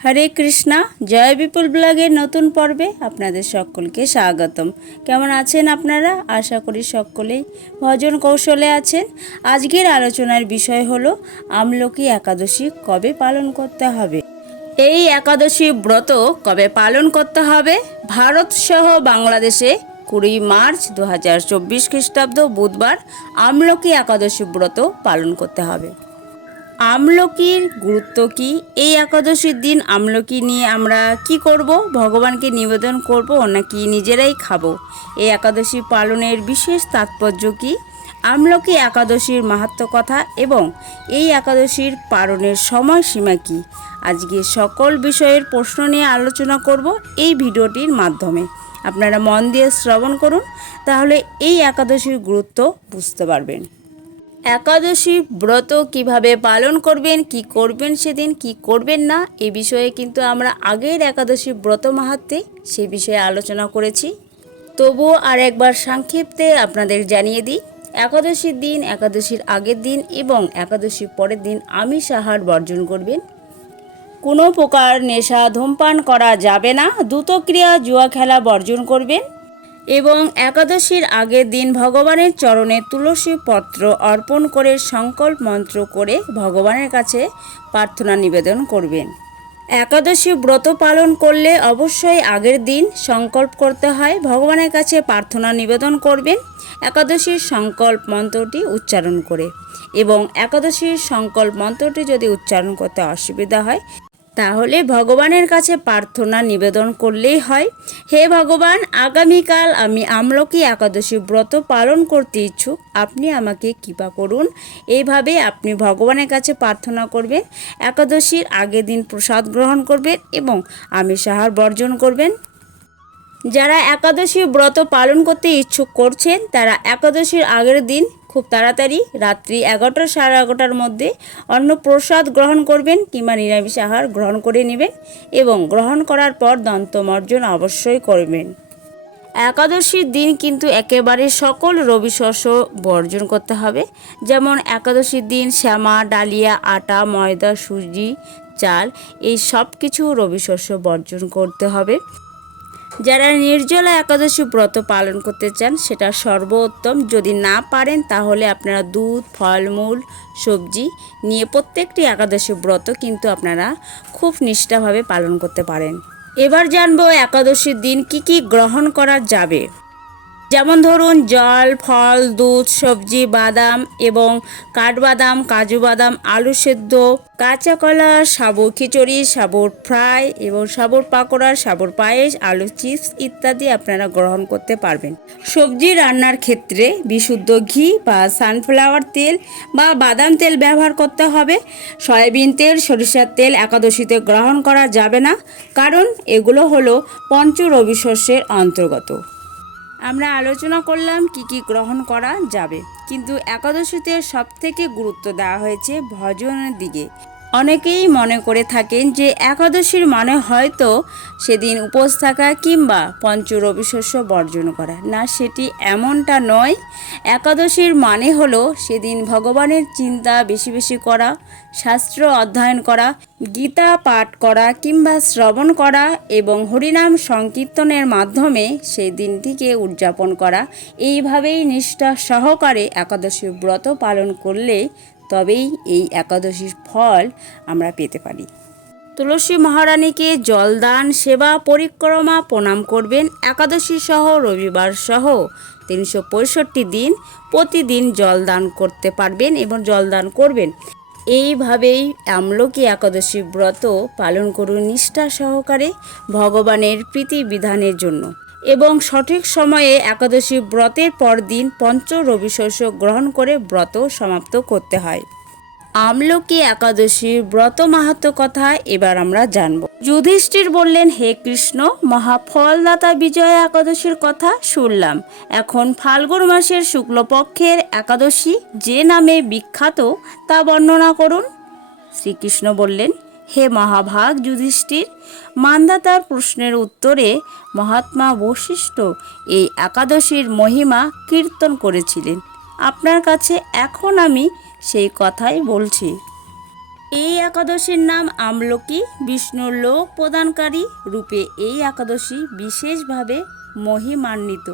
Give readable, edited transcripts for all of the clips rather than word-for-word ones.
হরে কৃষ্ণা। জয় বিপুল ব্লগের নতুন পর্বে আপনাদের সকলকে স্বাগতম। কেমন আছেন আপনারা? আশা করি সকলেই ভজন কৌশলে আছেন। আজকের আলোচনার বিষয় হলো আমলকি একাদশী কবে পালন করতে হবে। এই একাদশী ব্রত কবে পালন করতে হবে? ভারত সহ বাংলাদেশে 20 মার্চ 2024 খ্রিস্টাব্দ বুধবার আমলকি একাদশী ব্রত পালন করতে হবে। আমলকির গুরুত্ব কি? এই একাদশীর দিন আমলকি নিয়ে আমরা কি করব? ভগবানকে নিবেদন করব নাকি নিজেরাই খাবো? এই একাদশী পালনের বিশেষ তাৎপর্য কি? আমলকি একাদশীর মাহাত্ম্য কথা এবং এই একাদশীর পালনের সময়সীমা কি? আজকে সকল বিষয়ের প্রশ্ন নিয়ে আলোচনা করব এই ভিডিওটির মাধ্যমে। আপনারা মন দিয়ে শ্রবণ করুন, তাহলে এই একাদশীর গুরুত্ব বুঝতে পারবেন। একাদশী ব্রত কিভাবে পালন করবেন, কি করবেন সেদিন, কি করবেন না, এ বিষয়ে কিন্তু আমরা আগের একাদশী ব্রত মাহাত্ম্যে সে বিষয়ে আলোচনা করেছি। তবুও আর একবার সংক্ষিপ্তে আপনাদের জানিয়ে দিই। একাদশীর দিন, একাদশীর আগের দিন এবং একাদশীর পরের দিন আমিষ আহার বর্জন করবেন। কোনো প্রকার নেশা ধূমপান করা যাবে না। দ্রুতক্রিয়া জুয়া খেলা বর্জন করবেন এবং একাদশীর আগের দিন ভগবানের চরণে তুলসী পত্র অর্পণ করে সংকল্প মন্ত্র করে ভগবানের কাছে প্রার্থনা নিবেদন করবেন। একাদশী ব্রত পালন করলে অবশ্যই আগের দিন সংকল্প করতে হয়, ভগবানের কাছে প্রার্থনা নিবেদন করবেন একাদশীর সংকল্প মন্ত্রটি উচ্চারণ করে। এবং একাদশীর সংকল্প মন্ত্রটি যদি উচ্চারণ করতে অসুবিধা হয় তাহলে ভগবানের কাছে প্রার্থনা নিবেদন করলেই হয়, হে ভগবান, আগামীকাল আমি আমলকি একাদশী ব্রত পালন করতে ইচ্ছুক, আপনি আমাকে কৃপা করুন। এইভাবে আপনি ভগবানের কাছে প্রার্থনা করবেন। একাদশীর আগের দিন প্রসাদ গ্রহণ করবেন এবং আমিষ আহার বর্জন করবেন। যারা একাদশী ব্রত পালন করতে ইচ্ছুক করছেন তারা একাদশীর আগের দিন খুব তাড়াতাড়ি রাত্রি 11টা সাড়ে 11টার মধ্যে অন্ন প্রসাদ গ্রহণ করবেন কিংবা নিরামিষ আহার গ্রহণ করে নেবেন এবং গ্রহণ করার পর দন্তমর্জন অবশ্যই করবেন। একাদশীর দিন কিন্তু একেবারে সকল রবি শস্য বর্জন করতে হবে। যেমন একাদশীর দিন শ্যামা, ডালিয়া, আটা, ময়দা, সুজি, চাল এই সব কিছু রবি শস্য বর্জন করতে হবে। যারা নির্জলা একাদশী ব্রত পালন করতে চান সেটা সর্বোত্তম। যদি না পারেন তাহলে আপনারা দুধ, ফলমূল, সবজি নিয়ে প্রত্যেকটি একাদশী ব্রত কিন্তু আপনারা খুব নিষ্ঠাভাবে পালন করতে পারেন। এবার জানবো একাদশীর দিন কি কি গ্রহণ করা যাবে। যেমন ধরুন জল, ফল, দুধ, সবজি, বাদাম এবং কাঠবাদাম, কাজু বাদাম, আলু সেদ্ধ, কাঁচা কলা, সাবুর খিচুড়ি, সাবুর ফ্রাই এবং সাবুর পাকোড়া, সাবুর পায়েস, আলু চিপস ইত্যাদি আপনারা গ্রহণ করতে পারবেন। সবজি রান্নার ক্ষেত্রে বিশুদ্ধ ঘি বা সানফ্লাওয়ার তেল বা বাদাম তেল ব্যবহার করতে হবে। সয়াবিন তেল, সরিষার তেল একাদশীতে গ্রহণ করা যাবে না, কারণ এগুলো হলো পঞ্চ রবি শস্যের অন্তর্গত। আমরা আলোচনা করলাম কি কি গ্রহণ করা যাবে, কিন্তু একাদশীতে সবথেকে গুরুত্ব দেওয়া হয়েছে ভজনের দিকে। অনেকেই মনে করে থাকেন যে একাদশীর মানে হয়তো সেদিন উপোস থাকা কিংবা পঞ্চ রবি শস্য বর্জন করা। না, সেটি এমনটা নয়। একাদশীর মানে হলো সেদিন ভগবানের চিন্তা বেশি বেশি করা, শাস্ত্র অধ্যয়ন করা, গীতা পাঠ করা কিংবা শ্রবণ করা এবং হরিনাম সংকীর্তনের মাধ্যমে সেই দিনটিকে উদযাপন করা। এইভাবেই নিষ্ঠা সহকারে একাদশী ব্রত পালন করলে তবেই এই একাদশীর ফল আমরা পেতে পারি। তুলসী মহারানীকে জলদান, সেবা, পরিক্রমা প্রণাম করবেন। একাদশী সহ রবিবার সহ 365 দিন প্রতিদিন জলদান করতে পারবেন এবং জলদান করবেন। এইভাবেই আমলকি একাদশী ব্রত পালন করুন নিষ্ঠা সহকারে ভগবানের প্রীতি বিধানের জন্য। এবং সঠিক সময়ে একাদশী ব্রতের পর দিন পঞ্চ রবি শস্য গ্রহণ করে ব্রত সমাপ্ত করতে হয়। আমলকি একাদশীর ব্রত মাহাত্ম্য কথা এবার আমরা জানব। যুধিষ্ঠির বললেন, হে কৃষ্ণ, মহাফলদাতা বিজয়া একাদশীর কথা শুনলাম। এখন ফাল্গুন মাসের শুক্লপক্ষের একাদশী যে নামে বিখ্যাত তা বর্ণনা করুন। শ্রীকৃষ্ণ বললেন, হে মহাভাগ যুধিষ্ঠির, মান্ধাতার প্রশ্নের উত্তরে মহাত্মা বশিষ্ঠ এই একাদশীর মহিমা কীর্তন করেছিলেন। আপনার কাছে এখন আমি সেই কথাই বলছি। এই একাদশীর নাম আমলকি। বিষ্ণুর লোক প্রদানকারী রূপে এই একাদশী বিশেষভাবে মহিমান্বিত।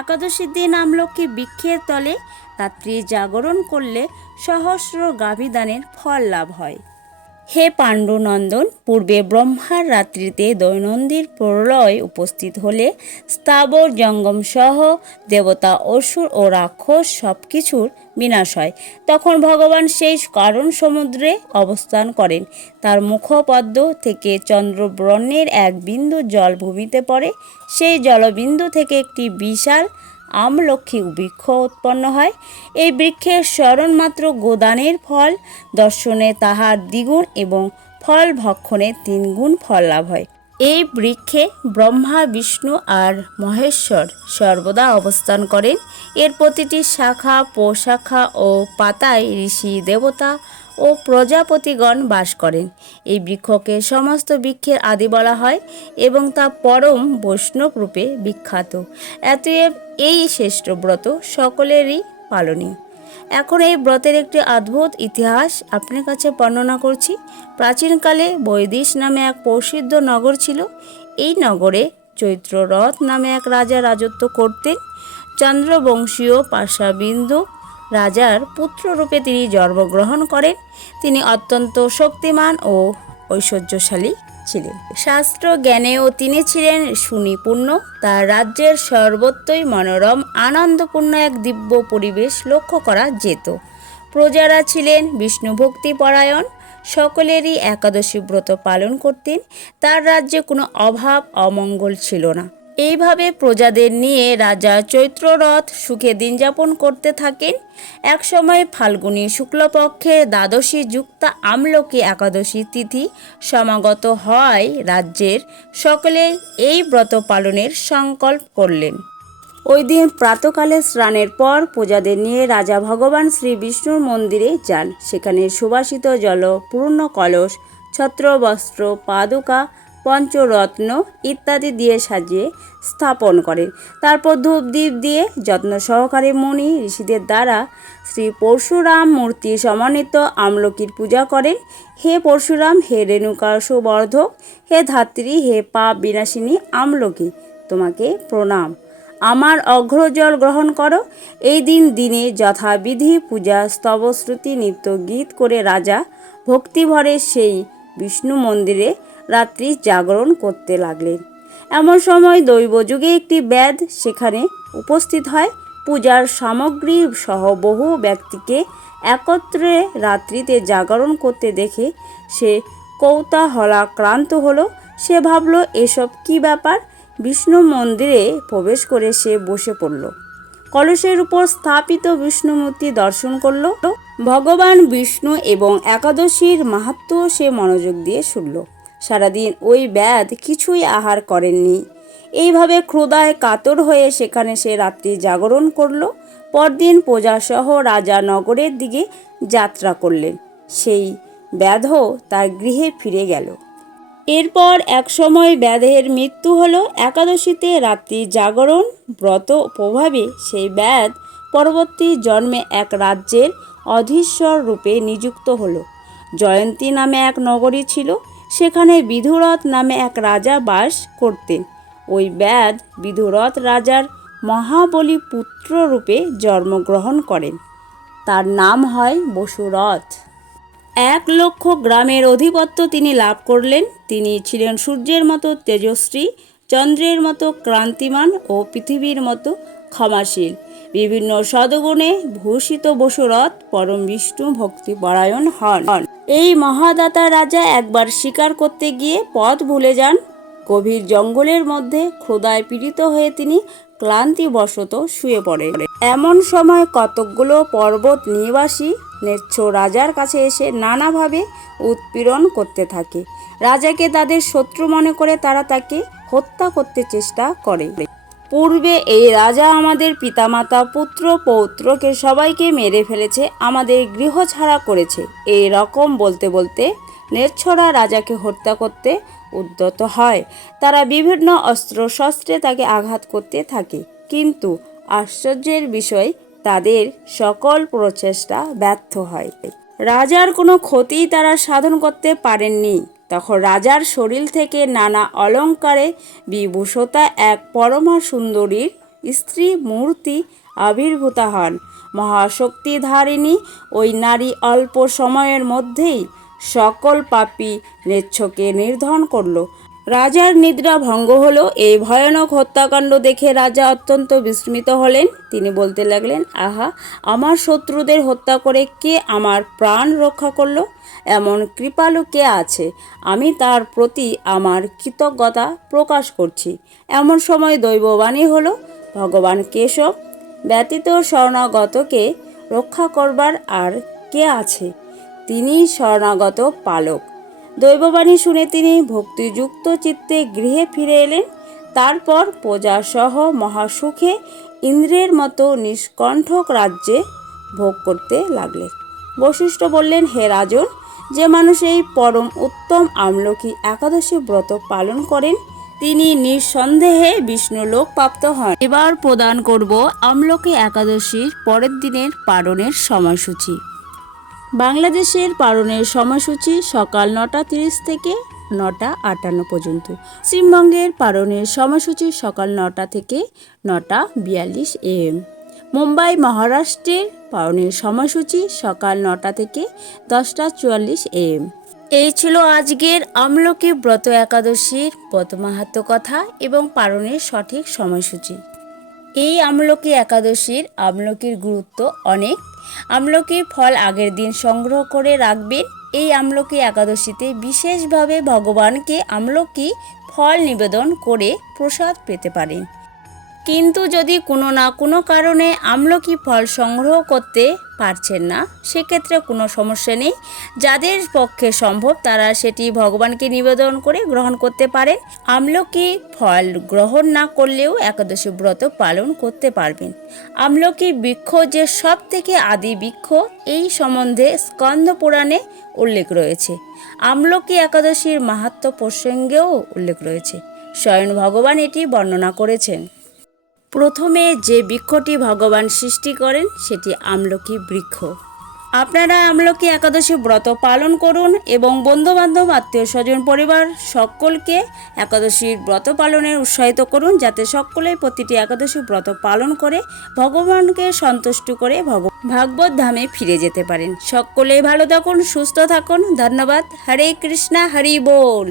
একাদশীর দিন আমলকি বৃক্ষের তলে রাত্রি জাগরণ করলে সহস্র গাভীদানের ফল লাভ হয়। হে পাণ্ডুনন্দন, পূর্বে ব্রহ্মার রাত্রিতে দৈনন্দিন প্রলয় উপস্থিত হলে স্থাবর জঙ্গম সহ দেবতা, অসুর ও রাক্ষস সব কিছুর বিনাশ হয়। তখন ভগবান সেই কারণ সমুদ্রে অবস্থান করেন। তার মুখপদ্ম থেকে চন্দ্রবর্ণের এক বিন্দু জল ভূমিতে পড়ে। সেই জলবিন্দু থেকে একটি বিশাল আমলক্ষী বৃক্ষ উৎপন্ন হয়। এই বৃক্ষের স্মরণমাত্র গোদানের ফল দর্শনে তাহার দ্বিগুণ এবং ফল ভক্ষণে 3 গুণ ফল লাভ হয়। এই বৃক্ষে ব্রহ্মা, বিষ্ণু আর মহেশ্বর সর্বদা অবস্থান করেন। এর প্রতিটি শাখা, প্রশাখা ও পাতায় ঋষি, দেবতা ও প্রজাপতিগণ বাস করেন। এই বৃক্ষকে সমস্ত বৃক্ষের আদি বলা হয় এবং তা পরম বৈষ্ণব রূপে বিখ্যাত। অতএব এই শ্রেষ্ঠ ব্রত সকলেরই পালনীয়। এখন এই ব্রতের একটি অদ্ভুত ইতিহাস আপনার কাছে বর্ণনা করছি। প্রাচীনকালে বৈদিশ নামে এক প্রসিদ্ধ নগর ছিল। এই নগরে চৈত্ররথ নামে এক রাজা রাজত্ব করতেন। চন্দ্রবংশীয় পাশাবিন্দু রাজার পুত্ররূপে তিনি জন্মগ্রহণ করেন। তিনি অত্যন্ত শক্তিমান ও ঐশ্বর্যশালী ছিলেন। শাস্ত্র জ্ঞানেও তিনি ছিলেন সুনিপুণ। তার রাজ্যের সর্বত্রই মনোরম আনন্দপূর্ণ এক দিব্য পরিবেশ লক্ষ্য করা যেত। প্রজারা ছিলেন বিষ্ণু ভক্তিপরায়ণ, সকলেরই একাদশী ব্রত পালন করতেন। তার রাজ্যে কোনো অভাব অমঙ্গল ছিল না। এইভাবে প্রজাদের নিয়ে রাজা চৈত্ররথ সুখে দিন যাপন করতে থাকেন। এক সময় ফাল্গুনী শুক্লপক্ষের দ্বাদশী যুক্তা আমলকি একাদশী তিথি সমাগত হয়। রাজ্যের সকলে এই ব্রত পালনের সংকল্প করলেন। ওই দিন প্রাতকালে স্নানের পর প্রজাদের নিয়ে রাজা ভগবান শ্রী বিষ্ণুর মন্দিরে যান। সেখানে সুবাসিত জল, পূর্ণ কলস, ছত্রবস্ত্র, পাদুকা, পঞ্চরত্ন ইত্যাদি দিয়ে সাজিয়ে স্থাপন করেন। তারপর ধূপ দ্বীপ দিয়ে যত্ন সহকারে মুনি ঋষিদের দ্বারা শ্রী পরশুরাম মূর্তি সমন্বিত আমলকির পূজা করেন। হে পরশুরাম, হে রেণুকা সুবর্ধক, হে ধাত্রী, হে পাপ বিনাশিনী আমলকি, তোমাকে প্রণাম। আমার অঘ্রজল গ্রহণ করো। এই দিনে যথাবিধি পূজা, স্তবশ্রুতি, নৃত্য গীত করে রাজা ভক্তিভরে সেই বিষ্ণু মন্দিরে রাত্রি জাগরণ করতে লাগলেন। এমন সময় দৈবযুগে একটি ব্যাধ সেখানে উপস্থিত হয়। পূজার সামগ্রী সহ বহু ব্যক্তিকে একত্রে রাত্রিতে জাগরণ করতে দেখে সে কৌতূহলাক্রান্ত হলো। সে ভাবল, এসব কি ব্যাপার? বিষ্ণু মন্দিরে প্রবেশ করে সে বসে পড়ল। কলসের উপর স্থাপিত বিষ্ণু মূর্তি দর্শন করল। ভগবান বিষ্ণু এবং একাদশীর মাহাত্ম্য সে মনোযোগ দিয়ে শুনল। সারাদিন ওই ব্যাধ কিছুই আহার করেননি। এইভাবে ক্ষুধায় কাতর হয়ে সেখানে সে রাত্রি জাগরণ করল। পরদিন প্রজাসহ রাজা নগরের দিকে যাত্রা করলেন। সেই ব্যাধও তার গৃহে ফিরে গেল। এরপর এক সময় ব্যাধের মৃত্যু হলো। একাদশীতে রাত্রি জাগরণ ব্রত প্রভাবে সেই ব্যাধ পরবর্তী জন্মে এক রাজ্যের অধীশ্বর রূপে নিযুক্ত হলো। জয়ন্তী নামে এক নগরী ছিল। সেখানে বিধুরথ নামে এক রাজা বাস করতেন। ওই ব্যাধ বিধুরথ রাজার মহাবলী পুত্র রূপে জন্মগ্রহণ করেন। তার নাম হয় বসুরথ। 1,00,000 গ্রামের অধিপত্য তিনি লাভ করলেন। তিনি ছিলেন সূর্যের মতো তেজস্বী, চন্দ্রের মতো ক্রান্তিমান ও পৃথিবীর মতো ক্ষমাশীল। বিভিন্ন সদ্গুণে ভূষিত বসুরথ পরম বিষ্ণু ভক্তিপরায়ণ হন। এই মহাদাতা রাজা একবার শিকার করতে গিয়ে পথ ভুলে যান। গভীর জঙ্গলের মধ্যে ক্ষুধায় পীড়িত হয়ে তিনি ক্লান্তিবশত শুয়ে পড়ে। এমন সময় কতকগুলো পর্বত নিবাসী নেচ্ছ রাজার কাছে এসে নানাভাবে উৎপীড়ন করতে থাকে। রাজাকে তাদের শত্রু মনে করে তারা তাকে হত্যা করতে চেষ্টা করে। পূর্বে এই রাজা আমাদের পিতামাতা, পুত্র পৌত্রকে সবাইকে মেরে ফেলেছে, আমাদের গৃহ ছাড়া করেছে। এই রকম বলতে বলতে নেচ্ছরা রাজাকে হত্যা করতে উদ্যত হয়। তারা বিভিন্ন অস্ত্র শস্ত্রে তাকে আঘাত করতে থাকে, কিন্তু আশ্চর্যের বিষয় তাদের সকল প্রচেষ্টা ব্যর্থ হয়। রাজার কোনো ক্ষতি তারা সাধন করতে পারেননি। তখন রাজার শরীর থেকে নানা অলঙ্কারে বিভূষিতা এক পরমা সুন্দরীর স্ত্রী মূর্তি আবির্ভূত হন। মহাশক্তিধারিণী ওই নারী অল্প সময়ের মধ্যেই সকল পাপী নেচ্ছকে নির্ধন করল। রাজার নিদ্রা ভঙ্গ হলো। এই ভয়ানক হত্যাকাণ্ড দেখে রাজা অত্যন্ত বিস্মিত হলেন। তিনি বলতে লাগলেন, আহা, আমার শত্রুদের হত্যা করে কে আমার প্রাণ রক্ষা করলো? এমন কৃপালু কে আছে? আমি তার প্রতি আমার কৃতজ্ঞতা প্রকাশ করছি। এমন সময় দৈববাণী হলো, ভগবান কেশব ব্যতীত শরণাগতকে রক্ষা করবার আর কে আছে? তিনি শরণাগত পালক। দৈববাণী শুনে তিনি ভক্তিযুক্ত চিত্তে গৃহে ফিরে এলেন। তারপর প্রজাসহ মহাসুখে ইন্দ্রের মতো নিষ্কণ্ঠক রাজ্যে ভোগ করতে লাগলেন। বশিষ্ঠ বললেন, হে রাজন, যে মানুষ এই পরম উত্তম আমলকি একাদশী ব্রত পালন করেন তিনি নিঃসন্দেহে বিষ্ণুলোক প্রাপ্ত হন। এবার প্রদান করব আমলকি একাদশীর পরের দিনের পালনের সময়সূচি। বাংলাদেশের পালনের সময়সূচি সকাল 9:30 থেকে 9:58 পর্যন্ত। পশ্চিমবঙ্গের পালনের সময়সূচি সকাল 9টা থেকে 9:42 AM। মুম্বাই মহারাষ্ট্রের পালনের সময়সূচি সকাল 9টা থেকে 10:44 AM। এই ছিল আজকের আমলকি ব্রত একাদশীর ব্রত মাহাত্ম্য কথা এবং পালনের সঠিক সময়সূচি। এই আমলকি একাদশীর আমলকির গুরুত্ব অনেক। আমলকি ফল আগের দিন সংগ্রহ করে রাখবেন। এই আমলকি একাদশীতে বিশেষভাবে ভগবানকে আমলকি ফল নিবেদন করে প্রসাদ পেতে পারেন। কিন্তু যদি কোনো না কোনো কারণে আমলকি ফল সংগ্রহ করতে পারছেন না, সেক্ষেত্রে কোনো সমস্যা নেই। যাদের পক্ষে সম্ভব তারা সেটি ভগবানকে নিবেদন করে গ্রহণ করতে পারেন। আমলকি ফল গ্রহণ না করলেও একাদশী ব্রত পালন করতে পারবেন। আমলকি বৃক্ষ যে সব থেকে আদি বৃক্ষ, এই সম্বন্ধে স্কন্দ পুরাণে উল্লেখ রয়েছে। আমলকি একাদশীর মাহাত্ম্য প্রসঙ্গেও উল্লেখ রয়েছে। স্বয়ং ভগবান এটি বর্ণনা করেছেন। প্রথমে যে বৃক্ষটি ভগবান সৃষ্টি করেন সেটি আমলকি বৃক্ষ। আপনারা আমলকি একাদশী ব্রত পালন করুন এবং বন্ধুবান্ধব, আত্মীয় স্বজন, পরিবার সকলকে একাদশীর ব্রত পালনে উৎসাহিত করুন, যাতে সকলেই প্রতিটি একাদশী ব্রত পালন করে ভগবানকে সন্তুষ্ট করে ভাগবত ধামে ফিরে যেতে পারেন। সকলেই ভালো থাকুন, সুস্থ থাকুন। ধন্যবাদ। হরে কৃষ্ণা, হরি বল।